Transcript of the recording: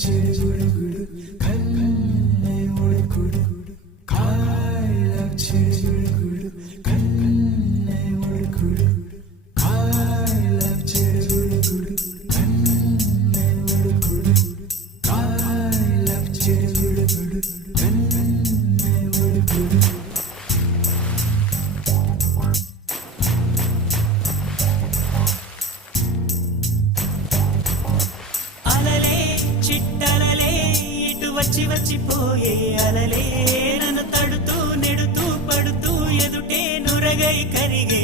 చిరుగుడు కన్నే ఉడుకుడు కాయల చిరుగుడు కన్నే ఉడుకుడు కాయల చిరుగుడు కన్నే ఉడుకుడు కాయల చిరుగుడు కన్నే ఉడుకుడు వచ్చి వచ్చిపోయే అలలే నన్ను తడుతూ నెడుతూ పడుతూ ఎదుటే నురగై కరిగే